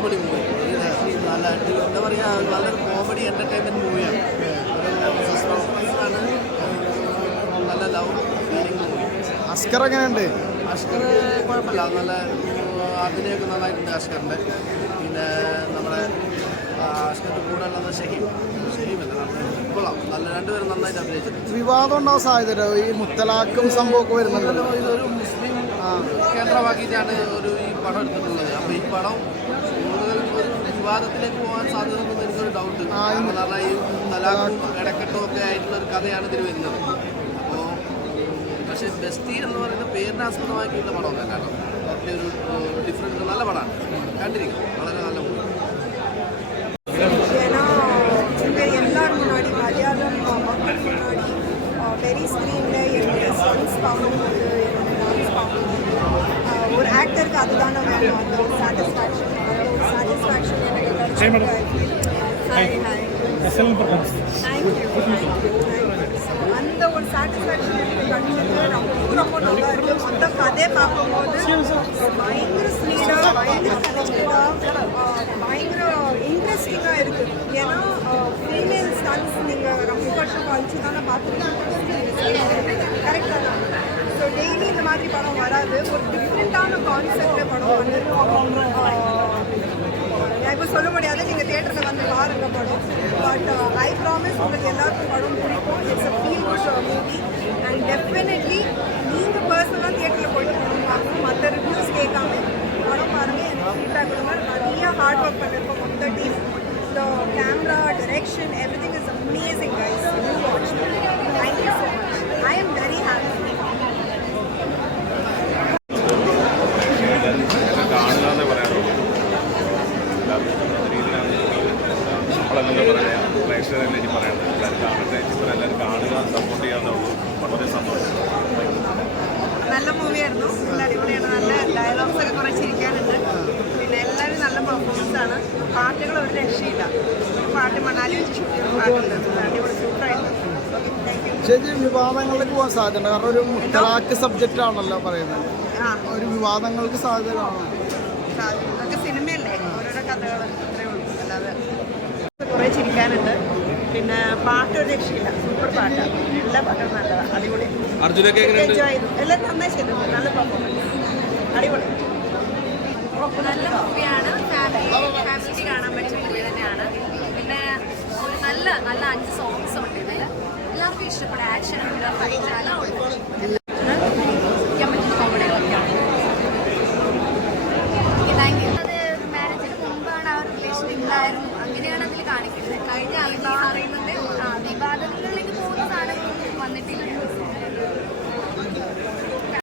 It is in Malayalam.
അടിപൊളി മൂവി, നല്ല എന്താ പറയുക, നല്ലൊരു കോമഡി എൻ്റർടൈൻമെൻറ്റ് മൂവിയാണ്. ഒരു സസ്പെൻസാണ്, നല്ല ലവ് ഫീലിംഗ് മൂവി. അസ്കർ എങ്ങനെയുണ്ട്? അസ്കർ കുഴപ്പമില്ല, നല്ല അഭിനയമൊക്കെ നന്നായിട്ടുണ്ട് അസ്കറിൻ്റെ. പിന്നെ നമ്മുടെ അസ്കറിൻ്റെ കൂടെ ഉള്ളത് ഷഹീമല്ല, കൊള്ളാം, നല്ല രണ്ടുപേരും നന്നായിട്ട് അഭിനയിച്ചിട്ടുണ്ട്. വിവാദം ഉണ്ടാവാൻ സാധ്യത ഈ മുത്തലാഖും സംഭവമൊക്കെ വരുന്നുണ്ടല്ലോ. ഇതൊരു മുസ്ലിം കേന്ദ്രമാക്കിയിട്ടാണ് ഈ പടം എടുത്തിട്ടുള്ളത്. അപ്പോൾ ഈ പടം കൂടുതൽ ഒരു വിവാദത്തിലേക്ക് പോകാൻ സാധ്യതയുണ്ടെന്ന് എനിക്കൊരു ഡൗട്ട്. കാരണം ഈ തലാഖും ഇടക്കെട്ടും ഒക്കെ ആയിട്ടുള്ളൊരു കഥയാണ് ഇതിൽ വരുന്നത്. അപ്പോൾ പക്ഷേ ബെസ്റ്റി എന്ന് പറയുന്ന പേരിനെ ആസ്പദമാക്കിയിട്ടുള്ള പടമൊക്കെ കാരണം അതിൻ്റെ ഒരു ഡിഫറൻറ്റ് നല്ല പടമാണ്, കണ്ടിരിക്കും, വളരെ നല്ല മൂവി. எல்லாரும் முன்னாடி மலையாளம் மக்கள் முன்னாடி பெரிய ஸ்க்ரீனில் என்னோட சாங்ஸ் பார்க்கும்போது என்னோட டான்ஸ் பார்க்கும்போது ஒரு ஆக்டருக்கு அதுதானே வேணும், அந்த ஒரு சாட்டிஸ்ஃபேக்ஷன், அந்த ஒரு சாட்டிஸ்ஃபேக்ஷன் எனக்கு கிடைச்சிருக்கு. Hi thank you. அந்த ஒரு சாட்டிஸ்ஃபேக்ஷன் எனக்கு கிடைச்சது ரொம்ப ரொம்ப நல்லா இருக்குது. மொத்த கதையை பார்க்கும்போது பயங்கர ஸ்பீடாக, பயங்கர கனெக்டடாக, பயங்கர இன்ட்ரெஸ்டிங்காக இருக்குது. ஏன்னா ஃபீமேல் ஸ்டன்ஸ் நீங்கள் ரொம்ப வருஷம் கழிச்சு தானே பார்த்துருக்கீங்க, கரெக்டாக தான். ஸோ டெய்லி இந்த மாதிரி படம் வராது, ஒரு டிஃப்ரெண்ட்டான கான்செப்ட் படம் வந்திருக்கும். இப்போ சொல்ல முடியாது, நீங்கள் தியேட்டரில் வந்து பாருங்க படம். பட் ஐ ப்ராமிஸ் உங்களுக்கு எல்லாருக்கும் படம் பிடிக்கும். It's a feel good movie and definitely நீங்கள் பர்சனலாக தியேட்டரில் போயிட்டு படம் பார்க்கணும். மற்ற ரிவ்யூஸ் கேட்காம படம் பாருங்கள், எனக்கு ஃபீட்பேக் கொடுங்க. நிறைய ஹார்ட் ஒர்க் பண்ணியிருக்கோம் மொத்த team. The camera, direction, everything is amazing guys. You watch. Thank you so much. I am very happy. നമ്മളെന്താ പറയുക, പ്രേക്ഷകരല്ലേ ഇനി പറയണത്, എല്ലാവരും കാണട്ടെ, ചിത്രം എല്ലാവരും കാണുക, സപ്പോർട്ട് ചെയ്യാന്നുള്ളൂ. വളരെ സന്തോഷം. നല്ല മൂവിയായിരുന്നു, നല്ല അടിപൊളിയാണ്, നല്ല ഡയലോഗ്സ് ഒക്കെ കുറേ ചിരിക്കാനുണ്ട്. പിന്നെ എല്ലാവരും നല്ല പെർഫോമൻസ് ആണ്. പാട്ടുകൾ ഒരു രക്ഷയില്ല. ഒരു പാട്ട് മണാലി വെച്ച് ഷൂട്ട് ചെയ്ത പാട്ടുണ്ട്, അടിപൊളി സൂപ്പറായിട്ട്. ശരി, വിവാദങ്ങളിലേക്ക് പോകാൻ സാധ്യത, കാരണം ഒരു മുത്തലാഖ് സബ്ജക്റ്റ് ആണല്ലോ പറയുന്നത്. ഒരു വിവാദങ്ങൾക്ക് സാധ്യത കാണും. അതൊക്കെ സിനിമയല്ലേ, ഓരോരോ കഥകൾ അത്രേ ഉള്ളൂ. അല്ലാതെ കുറേ ചിരിക്കാനുണ്ട്. പിന്നെ പാട്ട് ഒരു രക്ഷയില്ല, സൂപ്പർ പാട്ടാണ്. എല്ലാ പാട്ടും നല്ലതാണ്, അടിപൊളി. എൻജോയ് ചെയ്തു, എല്ലാം നന്നായി ചെയ്തിട്ടുണ്ട്, നല്ല പെർഫോമൻസ്, അടിപൊളി. നല്ല മൂവിയാണ്, ഫാമിലിക്ക് കാണാൻ പറ്റിയ മൂവി തന്നെയാണ്. പിന്നെ ഒരു നല്ല നല്ല 5 സോങ്സ് ഉണ്ട് ഇതിൽ, എല്ലാവർക്കും ഇഷ്ടപ്പെടും. ആക്ഷൻ ഉണ്ട്, ഫൈറ്റ് എല്ലാം ഉണ്ട്, ഇരിക്കാൻ പറ്റുന്ന കോമഡികളൊക്കെയാണ്. Thank you. അത് മാരേജിന് മുമ്പാണ് ആ ഒരു റിലേഷൻ ഉണ്ടായിരുന്നു, അങ്ങനെയാണ് അതിൽ കാണിക്കുന്നത്. കഴിഞ്ഞ അറിയുന്നത്